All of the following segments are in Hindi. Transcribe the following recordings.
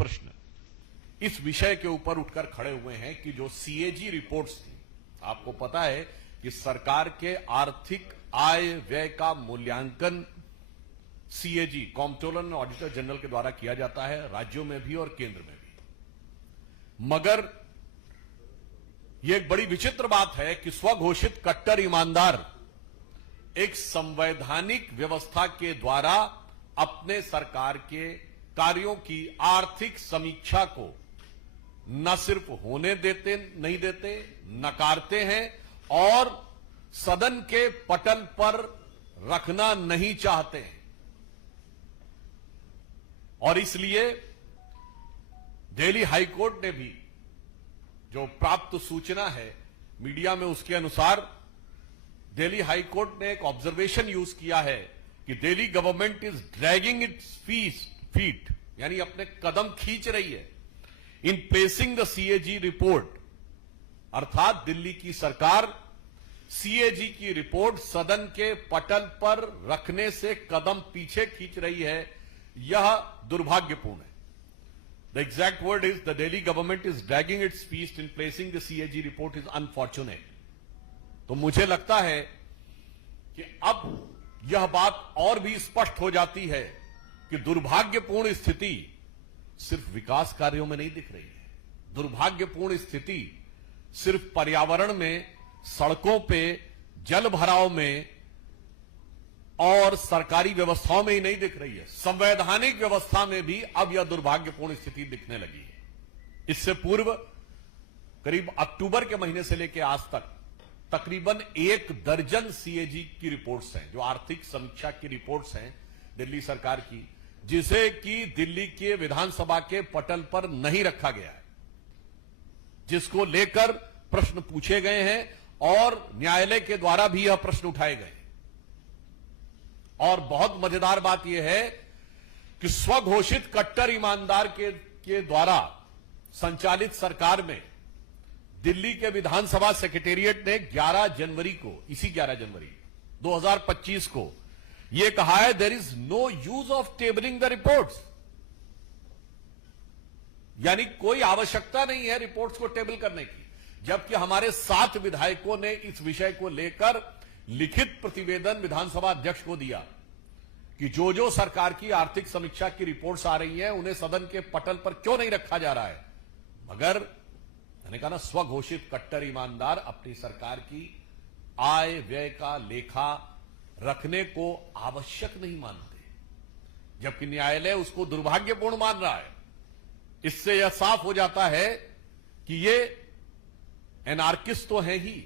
प्रश्न इस विषय के ऊपर उठकर खड़े हुए हैं कि जो सीएजी रिपोर्ट्स थी, आपको पता है कि सरकार के आर्थिक आय व्यय का मूल्यांकन CAG comptroller and auditor general के द्वारा किया जाता है, राज्यों में भी और केंद्र में भी। मगर यह एक बड़ी विचित्र बात है कि स्वघोषित कट्टर ईमानदार एक संवैधानिक व्यवस्था के द्वारा अपने सरकार के कार्यों की आर्थिक समीक्षा को न सिर्फ होने देते नहीं देते, नकारते हैं और सदन के पटल पर रखना नहीं चाहते हैं। और इसलिए दिल्ली हाईकोर्ट ने भी जो प्राप्त सूचना है मीडिया में, उसके अनुसार दिल्ली हाईकोर्ट ने एक ऑब्जर्वेशन यूज किया है कि Delhi government is dragging its feet, यानी अपने कदम खींच रही है इन प्लेसिंग द सीएजी रिपोर्ट, अर्थात दिल्ली की सरकार सीएजी की रिपोर्ट सदन के पटल पर रखने से कदम पीछे खींच रही है। यह दुर्भाग्यपूर्ण है। The exact word is the Delhi government is dragging its feet in placing the CAG report is unfortunate. तो मुझे लगता है कि अब यह बात और भी स्पष्ट हो जाती है कि दुर्भाग्यपूर्ण स्थिति सिर्फ विकास कार्यों में नहीं दिख रही है। दुर्भाग्यपूर्ण स्थिति सिर्फ पर्यावरण में, सड़कों पे, जल भराव में और सरकारी व्यवस्थाओं में ही नहीं दिख रही है, संवैधानिक व्यवस्था में भी अब यह दुर्भाग्यपूर्ण स्थिति दिखने लगी है। इससे पूर्व करीब अक्टूबर के महीने से लेकर आज तक तकरीबन 1 दर्जन सीएजी की रिपोर्ट्स हैं, जो आर्थिक समीक्षा की रिपोर्ट्स हैं दिल्ली सरकार की, जिसे कि दिल्ली के विधानसभा के पटल पर नहीं रखा गया है, जिसको लेकर प्रश्न पूछे गए हैं और न्यायालय के द्वारा भी यह प्रश्न उठाए गए। और बहुत मजेदार बात यह है कि स्वघोषित कट्टर ईमानदार के द्वारा संचालित सरकार में दिल्ली के विधानसभा सेक्रेटेरिएट ने 11 जनवरी को, इसी 11 जनवरी 2025 को यह कहा है, there is no use of tabling the reports, यानी कोई आवश्यकता नहीं है रिपोर्ट्स को टेबल करने की। जबकि हमारे 7 विधायकों ने इस विषय को लेकर लिखित प्रतिवेदन विधानसभा अध्यक्ष को दिया कि जो जो सरकार की आर्थिक समीक्षा की रिपोर्ट्स आ रही हैं उन्हें सदन के पटल पर क्यों नहीं रखा जा रहा है। मगर मैंने कहा ना, स्वघोषित कट्टर ईमानदार अपनी सरकार की आय व्यय का लेखा रखने को आवश्यक नहीं मानते, जबकि न्यायालय उसको दुर्भाग्यपूर्ण मान रहा है। इससे यह साफ हो जाता है कि ये एनार्किस्ट तो है ही,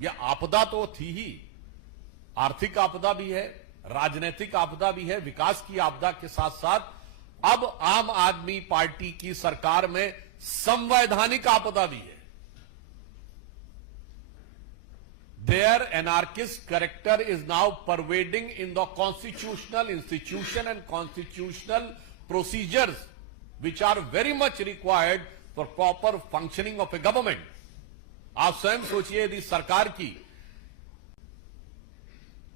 यह आपदा तो थी ही, आर्थिक आपदा भी है, राजनीतिक आपदा भी है, विकास की आपदा के साथ साथ अब आम आदमी पार्टी की सरकार में संवैधानिक आपदा भी है। Their anarchist character is now pervading in the constitutional institution and constitutional procedures which are very much required for proper functioning of a government. आप स्वयं सोचिए, यदि सरकार की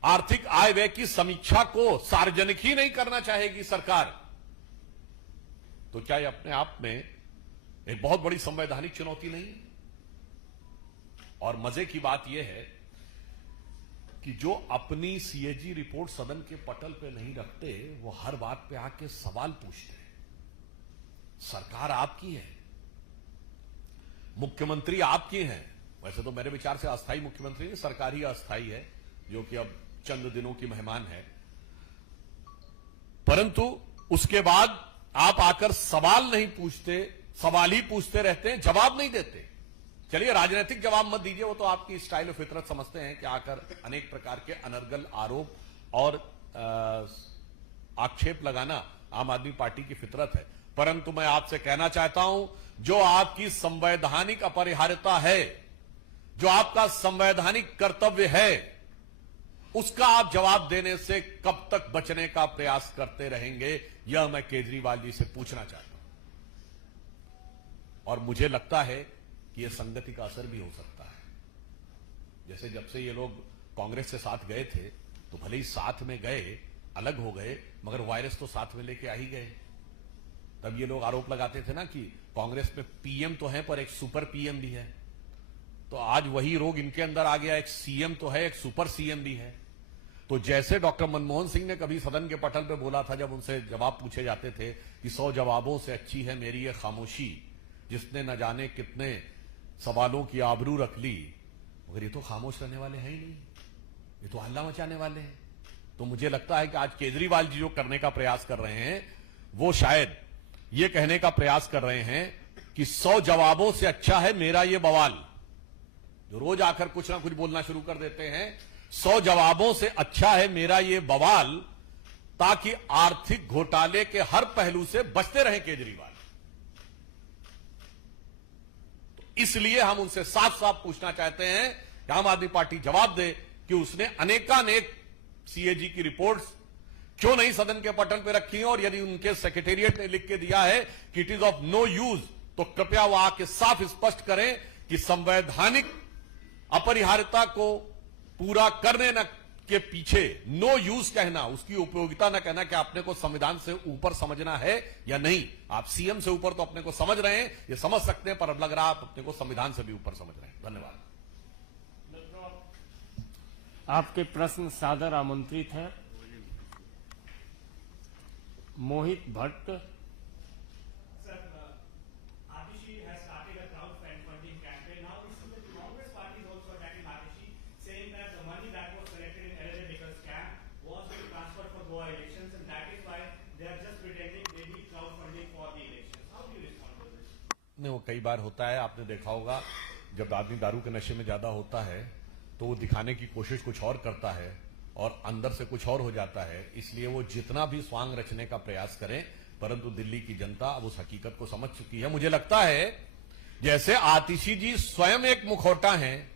आर्थिक आय व्यय की समीक्षा को सार्वजनिक ही नहीं करना चाहेगी सरकार, तो क्या यह अपने आप में एक बहुत बड़ी संवैधानिक चुनौती नहीं है? और मजे की बात यह है कि जो अपनी सीएजी रिपोर्ट सदन के पटल पे नहीं रखते, वो हर बात पे आके सवाल पूछते हैं। सरकार आपकी है, मुख्यमंत्री आपकी हैं। वैसे तो मेरे विचार से अस्थायी मुख्यमंत्री नहीं, सरकार ही अस्थायी है, जो कि अब चंद दिनों की मेहमान है। परंतु उसके बाद आप आकर सवाल नहीं पूछते, सवाल ही पूछते रहते हैं, जवाब नहीं देते। चलिए, राजनीतिक जवाब मत दीजिए, वो तो आपकी स्टाइल ऑफ फितरत समझते हैं कि आकर अनेक प्रकार के अनर्गल आरोप और आक्षेप लगाना आम आदमी पार्टी की फितरत है। परंतु मैं आपसे कहना चाहता हूं, जो आपकी संवैधानिक अपरिहार्यता है, जो आपका संवैधानिक कर्तव्य है, उसका आप जवाब देने से कब तक बचने का प्रयास करते रहेंगे, यह मैं केजरीवाल जी से पूछना चाहता हूं। और मुझे लगता है कि यह संगति का असर भी हो सकता है। जैसे जब से ये लोग कांग्रेस के साथ गए थे, तो भले ही साथ में गए, अलग हो गए, मगर वायरस तो साथ में लेके आ ही गए। तब ये लोग आरोप लगाते थे ना कि कांग्रेस में पीएम तो है पर एक सुपर पीएम भी है। तो आज वही रोग इनके अंदर आ गया, एक सीएम तो है, एक सुपर सीएम भी है। तो जैसे डॉक्टर मनमोहन सिंह ने कभी सदन के पटल पे बोला था, जब उनसे जवाब पूछे जाते थे कि 100 जवाबों से अच्छी है मेरी ये खामोशी, जिसने न जाने कितने सवालों की आबरू रख ली, मगर ये तो खामोश रहने वाले हैं ही नहीं, ये तो हल्ला मचाने वाले हैं। तो मुझे लगता है कि आज केजरीवाल जी जो करने का प्रयास कर रहे हैं, वो शायद ये कहने का प्रयास कर रहे हैं कि 100 जवाबों से अच्छा है मेरा ये बवाल, जो रोज आकर कुछ ना कुछ बोलना शुरू कर देते हैं। 100 जवाबों से अच्छा है मेरा ये बवाल, ताकि आर्थिक घोटाले के हर पहलू से बचते रहे केजरीवाल। तो इसलिए हम उनसे साफ साफ पूछना चाहते हैं कि आम आदमी पार्टी जवाब दे कि उसने अनेकानेक सीएजी की रिपोर्ट्स क्यों नहीं सदन के पटल पर रखी हैं, और यदि उनके सेक्रेटेरिएट ने लिख के दिया है कि it is of no use, तो कृपया वो आके साफ स्पष्ट करें कि संवैधानिक अपरिहार्यता को पूरा करने न के पीछे नो यूज कहना, उसकी उपयोगिता न कहना कि आपने को संविधान से ऊपर समझना है या नहीं। आप सीएम से ऊपर तो अपने को समझ रहे हैं, ये समझ सकते हैं, पर अब लग रहा है आप अपने को संविधान से भी ऊपर समझ रहे हैं। धन्यवाद। आपके प्रश्न सादर आमंत्रित हैं। मोहित भट्ट। नहीं, वो कई बार होता है, आपने देखा होगा जब आदमी दारू के नशे में ज्यादा होता है तो वो दिखाने की कोशिश कुछ और करता है और अंदर से कुछ और हो जाता है। इसलिए वो जितना भी स्वांग रचने का प्रयास करें, परंतु दिल्ली की जनता अब उस हकीकत को समझ चुकी है। मुझे लगता है जैसे आतिशी जी स्वयं एक मुखौटा हैं,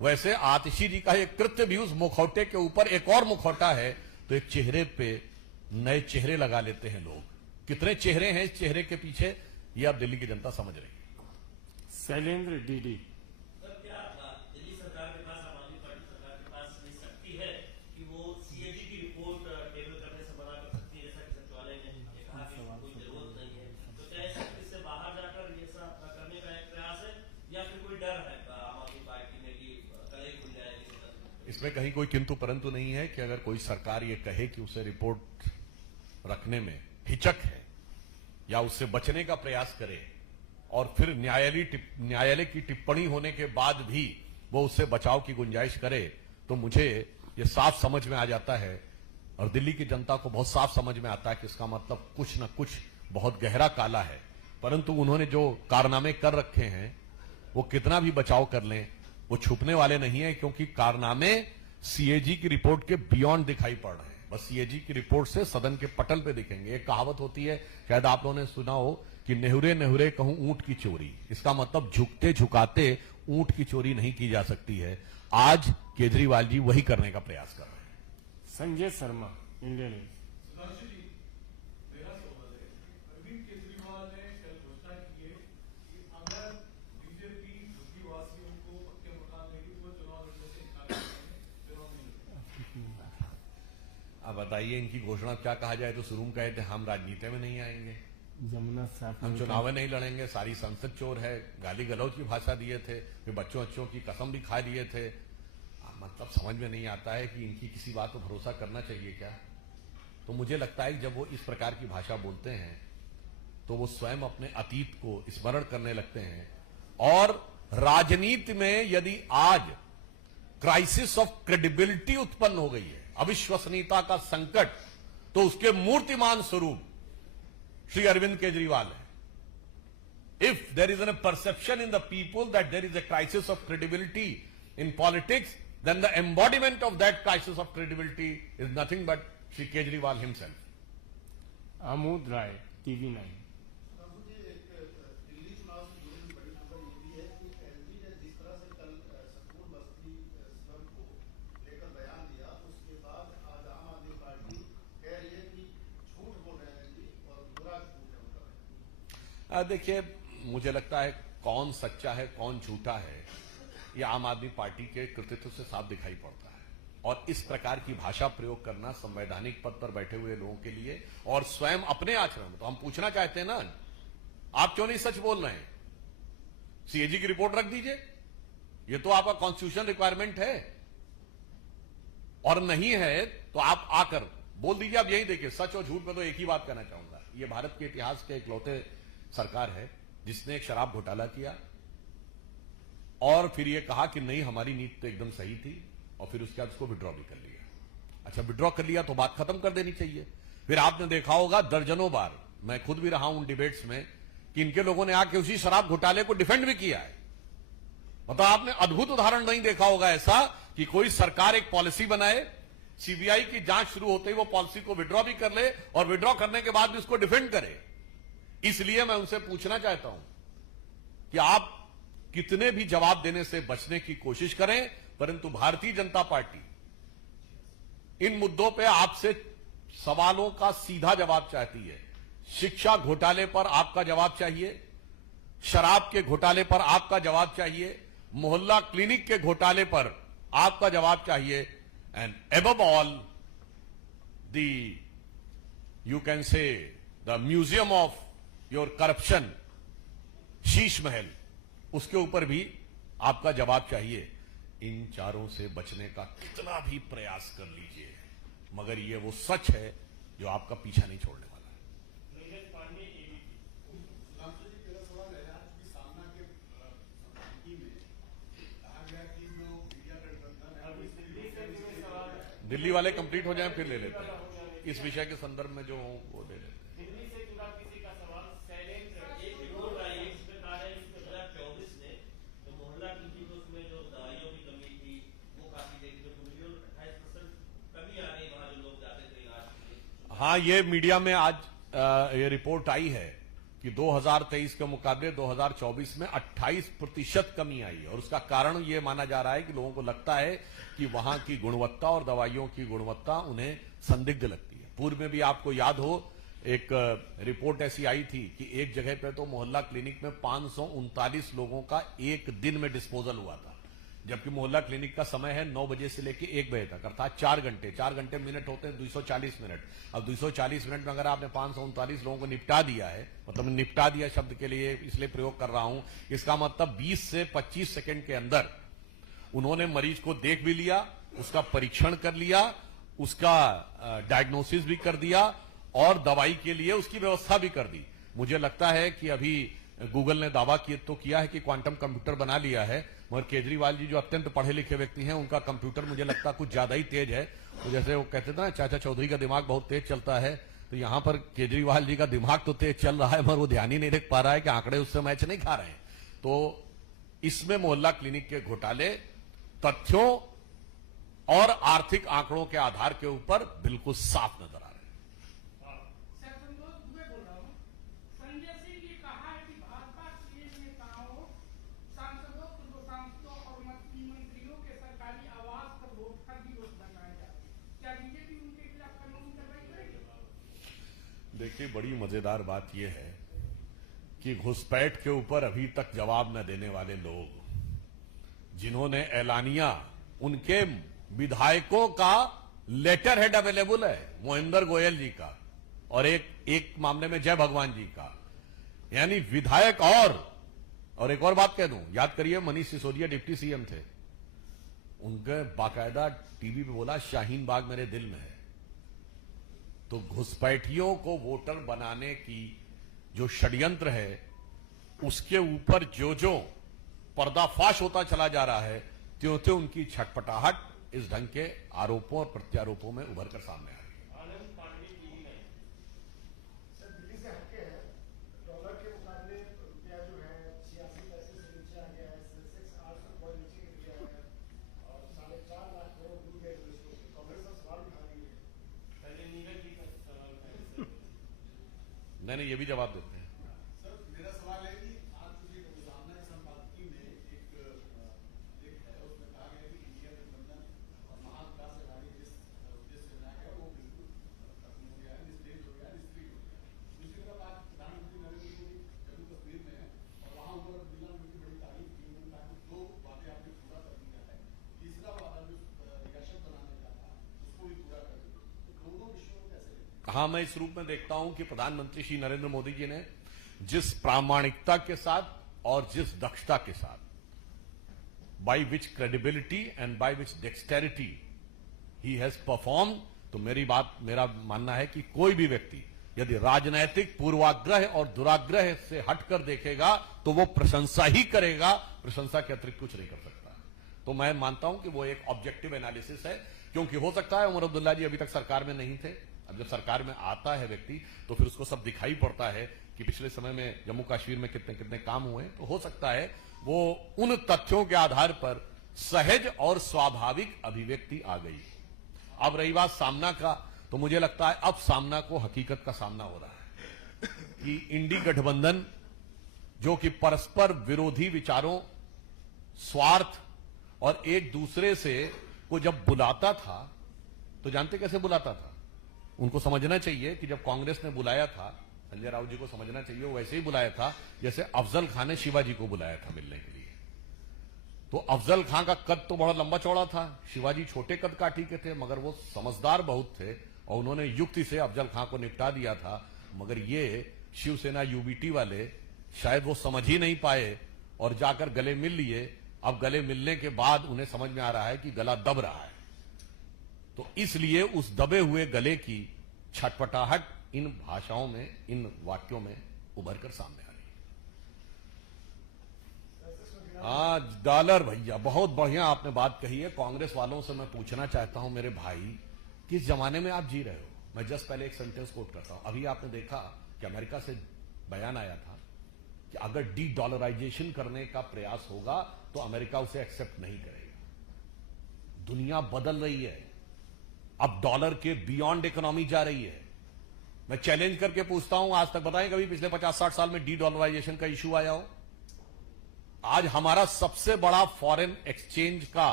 वैसे आतिशी जी का एक कृत्य भी उस मुखौटे के ऊपर एक और मुखौटा है। तो एक चेहरे पे नए चेहरे लगा लेते हैं लोग। कितने चेहरे हैं इस चेहरे के पीछे, ये अब दिल्ली की जनता समझ रही है। शैलेंद्र डीडी। दिल्ली सरकार के पास, आम आदमी पार्टी सरकार के पास ये शक्ति है कि वो सीएजी की रिपोर्ट टेबल करने से मना कर सकती है, जैसा कि सचिवालय ने कहा कि कोई जरूरत नहीं है। तो क्या इससे बाहर जाकर ये सब करने का एक प्रयास है, या फिर कोई डर है आम आदमी पार्टी में कि कलई खुल जाएगी? इसमें कहीं कोई किंतु परंतु नहीं है कि अगर कोई सरकार ये कहे कि उसे रिपोर्ट रखने में हिचक है या उससे बचने का प्रयास करे, और फिर न्यायालय की टिप्पणी होने के बाद भी वो उससे बचाव की गुंजाइश करे, तो मुझे ये साफ समझ में आ जाता है और दिल्ली की जनता को बहुत साफ समझ में आता है कि इसका मतलब कुछ न कुछ बहुत गहरा काला है। परंतु उन्होंने जो कारनामे कर रखे हैं, वो कितना भी बचाव कर लें, वो छुपने वाले नहीं है, क्योंकि कारनामे सीएजी की रिपोर्ट के बियॉन्ड दिखाई पड़ रहे हैं। बस सीएजी की रिपोर्ट से सदन के पटल पे दिखेंगे। एक कहावत होती है, शायद आप लोगों ने सुना हो, कि नेहुरे नेहुरे कहूं ऊंट की चोरी। इसका मतलब झुकते झुकाते ऊंट की चोरी नहीं की जा सकती है। आज केजरीवाल जी वही करने का प्रयास कर रहे हैं। Sanjay Sharma, Indian news. अब बताइए, इनकी घोषणा क्या कहा जाए तो शुरू में कहे थे हम राजनीति में नहीं आएंगे, जमुना साफ, हम चुनाव नहीं लड़ेंगे, सारी संसद चोर है, गाली गलौज की भाषा दिए थे, फिर बच्चों की कसम भी खा लिए थे। मतलब समझ में नहीं आता है कि इनकी किसी बात पर भरोसा करना चाहिए क्या। तो मुझे लगता है कि जब वो इस प्रकार की भाषा बोलते हैं तो वो स्वयं अपने अतीत को स्मरण करने लगते हैं। और राजनीति में यदि आज क्राइसिस ऑफ क्रेडिबिलिटी उत्पन्न हो गई है, अविश्वसनीयता का संकट, तो उसके मूर्तिमान स्वरूप श्री अरविंद केजरीवाल है। If there is an perception in the people that there is a crisis of credibility in politics, then the embodiment of that crisis of credibility is nothing but Shri Kejriwal himself. Amod Rai, TV9। देखिए, मुझे लगता है कौन सच्चा है कौन झूठा है, ये आम आदमी पार्टी के कृतित्व से साफ दिखाई पड़ता है। और इस प्रकार की भाषा प्रयोग करना संवैधानिक पद पर बैठे हुए लोगों के लिए और स्वयं अपने आचरण में, तो हम पूछना चाहते हैं ना, आप क्यों नहीं सच बोल रहे हैं? सीएजी की रिपोर्ट रख दीजिए, ये तो आपका कॉन्स्टिट्यूशन रिक्वायरमेंट है, और नहीं है तो आप आकर बोल दीजिए। आप यही देखिए, सच और झूठ में तो एक ही बात कहना चाहूंगा, ये भारत के इतिहास के इकलौते सरकार है जिसने एक शराब घोटाला किया और फिर ये कहा कि नहीं हमारी नीति तो एकदम सही थी, और फिर उसके बाद उसको विड्रॉ भी कर लिया। अच्छा, विड्रॉ कर लिया तो बात खत्म कर देनी चाहिए। फिर आपने देखा होगा दर्जनों बार, मैं खुद भी रहा हूं उन डिबेट्स में, कि इनके लोगों ने आके उसी शराब घोटाले को डिफेंड भी किया है। मतलब आपने अद्भुत उदाहरण नहीं देखा होगा ऐसा कि कोई सरकार एक पॉलिसी बनाए, सीबीआई की जांच शुरू होते ही वो पॉलिसी को विड्रॉ भी कर ले और विड्रॉ करने के बाद भी उसको डिफेंड करे। इसलिए मैं उनसे पूछना चाहता हूं कि आप कितने भी जवाब देने से बचने की कोशिश करें, परंतु भारतीय जनता पार्टी इन मुद्दों पे आपसे सवालों का सीधा जवाब चाहती है। शिक्षा घोटाले पर आपका जवाब चाहिए, शराब के घोटाले पर आपका जवाब चाहिए, मोहल्ला क्लिनिक के घोटाले पर आपका जवाब चाहिए, and above all the you can say the museum of your corruption, Sheesh Mahal, उसके ऊपर भी आपका जवाब चाहिए। इन चारों से बचने का कितना भी प्रयास कर लीजिए, मगर ये वो सच है जो आपका पीछा नहीं छोड़ने वाला है। दिल्ली वाले कंप्लीट हो जाएं फिर ले लेते हैं, इस विषय के संदर्भ में जो हो वो ले लेते हैं। दिल्ली से जुड़ा किसी का सवाल शैलेंद्र। एक रिपोर्ट आई है जिसमें कहा है कि 2024 में तो मोहल्ला क्लिनिक उसमें जो दवाइयों की कमी थी वो काफी देखी, तो 28% कमी आ गई वहां जो लोग जाते थे इलाज के लिए। हाँ, ये मीडिया में आज ये रिपोर्ट आई है कि 2023 के मुकाबले 2024 में 28% कमी आई है, और उसका कारण ये माना जा रहा है कि लोगों को लगता है कि वहां की गुणवत्ता और दवाइयों की गुणवत्ता उन्हें संदिग्ध लगती है। पूर्व में भी आपको याद हो एक रिपोर्ट ऐसी आई थी कि एक जगह पे तो मोहल्ला क्लिनिक में 539 लोगों का एक दिन में डिस्पोजल हुआ था, जबकि मोहल्ला क्लिनिक का समय है 9 बजे से लेकर 1 बजे तक, अर्थात 4 घंटे मिनट होते हैं 240 मिनट। अब 240 मिनट में अगर आपने 539 लोगों को निपटा दिया है, मतलब निपटा दिया शब्द के लिए इसलिए प्रयोग कर रहा हूं, इसका मतलब 20 से 25 सेकंड के अंदर उन्होंने मरीज को देख भी लिया, उसका परीक्षण कर लिया, उसका डायग्नोसिस भी कर दिया और दवाई के लिए उसकी व्यवस्था भी कर दी। मुझे लगता है कि अभी गूगल ने दावा तो किया है कि क्वांटम कंप्यूटर बना लिया है, मगर केजरीवाल जी जो अत्यंत पढ़े लिखे व्यक्ति हैं उनका कंप्यूटर मुझे लगता है कुछ ज्यादा ही तेज है। तो जैसे वो कहते थे ना चाचा चौधरी का दिमाग बहुत तेज चलता है, तो यहां पर केजरीवाल जी का दिमाग तो तेज चल रहा है मगर वो ध्यान ही नहीं रख पा रहा है कि आंकड़े उससे मैच नहीं खा रहे हैं। तो इसमें मोहल्ला क्लिनिक के घोटाले तथ्यों और आर्थिक आंकड़ों के आधार के ऊपर बिल्कुल साफ नजर आ रहे हैं। संजय सिंह ने कहा है कि भाजपा के नेताओं, सांसदों, पूर्व सांसदों और मंत्रियों के सरकारी आवास पर वोट का विरोध बनाया जाता है। क्या बीजेपी उनके खिलाफ कानूनी कार्रवाई करेगी? देखिए, बड़ी मजेदार बात यह है कि घुसपैठ के ऊपर अभी तक जवाब न देने वाले लोग, जिन्होंने ऐलानिया, उनके विधायकों का लेटर हेड अवेलेबल है, मोहिंदर गोयल जी का और एक मामले में जय भगवान जी का, यानी विधायक। और एक और बात कह दूं, याद करिए मनीष सिसोदिया डिप्टी सीएम थे, उनके बाकायदा टीवी पे बोला शाहीन बाग मेरे दिल में है। तो घुसपैठियों को वोटर बनाने की जो षड्यंत्र है उसके ऊपर जो पर्दाफाश होता चला जा रहा है, त्यों उनकी छटपटाहट इस ढंग के आरोपों और प्रत्यारोपों में उभर कर सामने आ रही है। आनंद पांडे टीवी में। सर, दिल्ली से हटके है, डॉलर के मुकाबले रुपया जो है 86 पैसे से नीचे आ गया है, सेंसेक्स 800 पॉइंट नीचे गिर गया है और 4.5 लाख करोड़ डूब गए देश को। कांग्रेस का सवाल उठा रही है। पहले नीरज जी का सवाल था। नहीं, ये भी जवाब देते हैं। सर, मेरा सवाल है कि आज मुझे रोजाना संपादकीय में एक लेख है, उसमें कहा गया कि इंडिया गठबंधन और महाविकास अघाड़ी जिस उद्देश्य से बना है वो बिल्कुल खत्म हो गया है, निस्तेज हो गया है, निष्क्रिय हो गया है। दूसरी तरफ आज प्रधानमंत्री नरेंद्र मोदी जम्मू कश्मीर में है और वहां उन्होंने बिल्ला में उनकी बड़ी तारीफ की, उन्होंने कहा कि 2 बातें आपने पूरा कर दिया है। तीसरा वादा जो रियासत बनाने हां, मैं इस रूप में देखता हूं कि प्रधानमंत्री श्री नरेंद्र मोदी जी ने जिस प्रामाणिकता के साथ और जिस दक्षता के साथ, by which credibility and by which dexterity he has perform, तो मेरा मानना है कि कोई भी व्यक्ति यदि राजनैतिक पूर्वाग्रह और दुराग्रह से हटकर देखेगा तो वो प्रशंसा ही करेगा, प्रशंसा के अतिरिक्त कुछ नहीं कर सकता। तो मैं मानता हूं कि वो एक ऑब्जेक्टिव एनालिसिस है, क्योंकि हो सकता है उमर अब्दुल्ला जी अभी तक सरकार में नहीं थे। अब जब सरकार में आता है व्यक्ति तो फिर उसको सब दिखाई पड़ता है कि पिछले समय में जम्मू कश्मीर में कितने कितने काम हुए, तो हो सकता है वो उन तथ्यों के आधार पर सहज और स्वाभाविक अभिव्यक्ति आ गई। अब रही बात सामना का, तो मुझे लगता है अब सामना को हकीकत का सामना हो रहा है कि इंडी गठबंधन जो कि परस्पर विरोधी विचारों, स्वार्थ और एक दूसरे से को जब बुलाता था तो जानते कैसे बुलाता था? उनको समझना चाहिए कि जब कांग्रेस ने बुलाया था, संजय राउत जी को समझना चाहिए, वो वैसे ही बुलाया था जैसे अफजल खान ने शिवाजी को बुलाया था मिलने के लिए। तो अफजल खान का कद तो बड़ा लंबा चौड़ा था, शिवाजी छोटे कद काठी के थे, मगर वो समझदार बहुत थे और उन्होंने युक्ति से अफजल खान को निपटा दिया था। मगर ये शिवसेना यूबीटी वाले शायद वो समझ ही नहीं पाए और जाकर गले मिल लिए। अब गले मिलने के बाद उन्हें समझ में आ रहा है कि गला दब रहा है, तो इसलिए उस दबे हुए गले की छटपटाहट इन भाषाओं में, इन वाक्यों में उभर कर सामने आ रही है। आज डॉलर, भैया बहुत बढ़िया आपने बात कही है। कांग्रेस वालों से मैं पूछना चाहता हूं, मेरे भाई, किस जमाने में आप जी रहे हो? मैं जस्ट पहले एक सेंटेंस कोट करता हूं। अभी आपने देखा कि अमेरिका से बयान आया था कि अगर डी डॉलराइजेशन करने का प्रयास होगा तो अमेरिका उसे एक्सेप्ट नहीं करेगा। दुनिया बदल रही है, अब डॉलर के बियॉन्ड इकोनॉमी जा रही है। मैं चैलेंज करके पूछता हूं, आज तक बताएं कभी पिछले 50-60 साल में डी डॉलराइजेशन का इश्यू आया हो? आज हमारा सबसे बड़ा फॉरेन एक्सचेंज का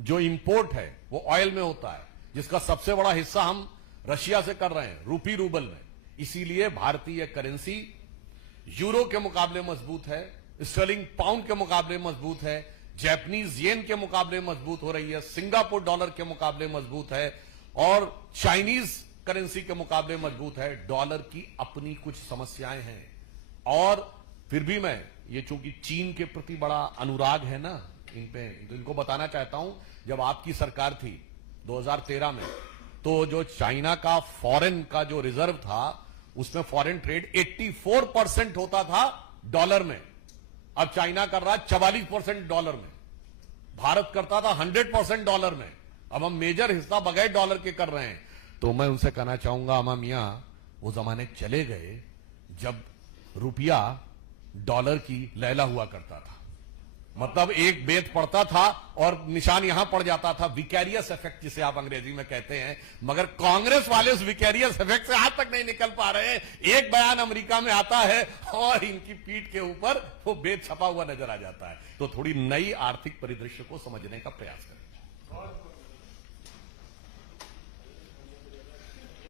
जो इंपोर्ट है वो ऑयल में होता है, जिसका सबसे बड़ा हिस्सा हम रशिया से कर रहे हैं, रूपी रूबल में। इसीलिए भारतीय करेंसी यूरो के मुकाबले मजबूत है, स्टर्लिंग पाउंड के मुकाबले मजबूत है, जापानीज येन के मुकाबले मजबूत हो रही है, सिंगापुर डॉलर के मुकाबले मजबूत है और चाइनीज करेंसी के मुकाबले मजबूत है। डॉलर की अपनी कुछ समस्याएं हैं और फिर भी मैं ये चूंकि चीन के प्रति बड़ा अनुराग है ना इन पे, तो इनको बताना चाहता हूं, जब आपकी सरकार थी 2013 में, तो जो चाइना का फॉरेन का जो रिजर्व था उसमें फॉरेन ट्रेड 84% होता था डॉलर में। अब चाइना कर रहा है 44% डॉलर में, भारत करता था 100% डॉलर में। अब हम मेजर हिस्सा बगैर डॉलर के कर रहे हैं। तो मैं उनसे कहना चाहूंगा, अमा मियां, वो जमाने चले गए जब रुपया डॉलर की लैला हुआ करता था, मतलब एक बेत पड़ता था और निशान यहां पड़ जाता था, विकैरियस इफेक्ट जिसे आप अंग्रेजी में कहते हैं। मगर कांग्रेस वाले उस विकैरियस इफेक्ट से आज तक नहीं निकल पा रहे हैं। एक बयान अमेरिका में आता है और इनकी पीठ के ऊपर वो बेत छपा हुआ नजर आ जाता है। तो थोड़ी नई आर्थिक परिदृश्य को समझने का प्रयास करें।